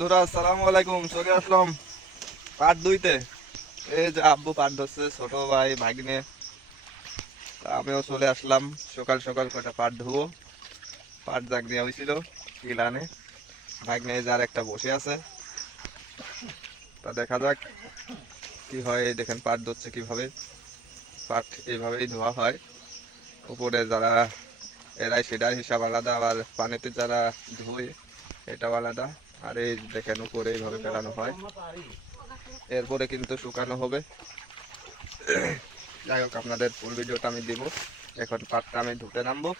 বন্ধুরা আসসালামু আলাইকুম, চলে আসলাম পার্ট 2-তে। এই যে আব্বু পার্ট ধরছে, ছোট ভাই ভাগ্নে। তা আমিও চলে আসলাম সকাল সকাল কটা পার্ট ধুবো। পার্ট জাগ দেওয়া হয়েছিল কিলানে। ভাগ্নে যার একটা বসে আছে, তা দেখা যাক কি হয়। এই দেখেন পার্ট ধরছে কিভাবে। পার্ট এইভাবেই ধোয়া হয়। উপরে যারা এরাই সেটার হিসাব আলাদা, আবার পানিতে যারা ধুয়ে এটাও আলাদা। আর এই দেখেন উপরে এইভাবে ফেলানো হয়, এরপরে কিন্তু শুকানো হবে। যাই হোক, আপনাদের ফুল ভিডিওটা আমি দিব। এখন পাটটা আমি ধুতে নামবো।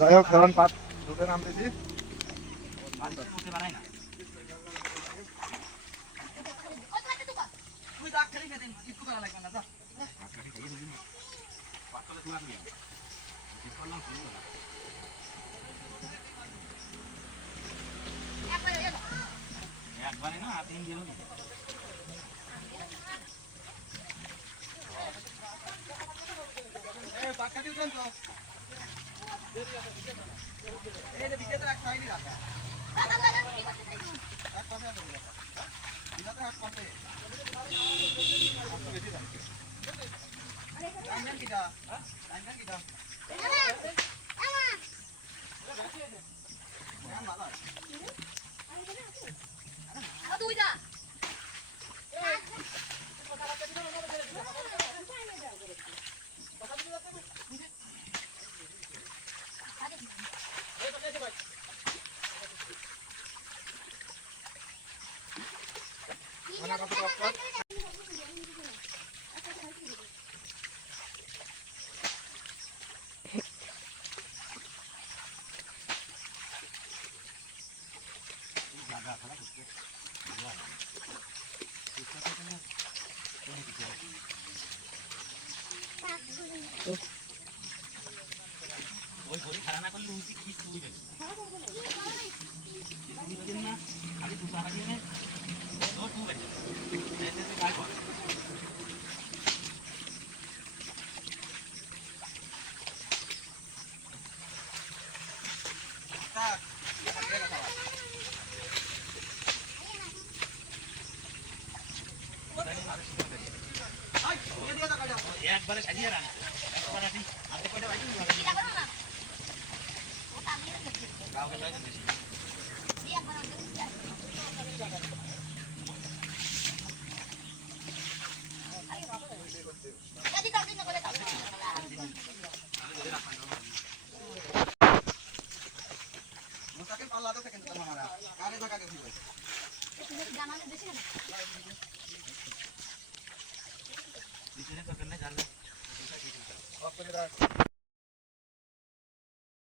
যাই হোক, এখন পাট ধুতে নামতেছি। একবারে না 3 দিন ওই ঘড়ি খারাপ না করলে উচিত কি সুবিধা না খালি দুটো টাকা দিয়ে ও টু বেশি এতে কাজ করে একবারে সাজিয়ে রাখ একবার আপনি আপনি কয়টা বাইক নিয়ে যাবেন কাউকে লয় বেশি মুসাকে পাল্লাটা থেকে তোমার মারা কারে জায়গা কে দিবে জামানে বেশি না দিনে তো করলে জানলে অফ করে দাও।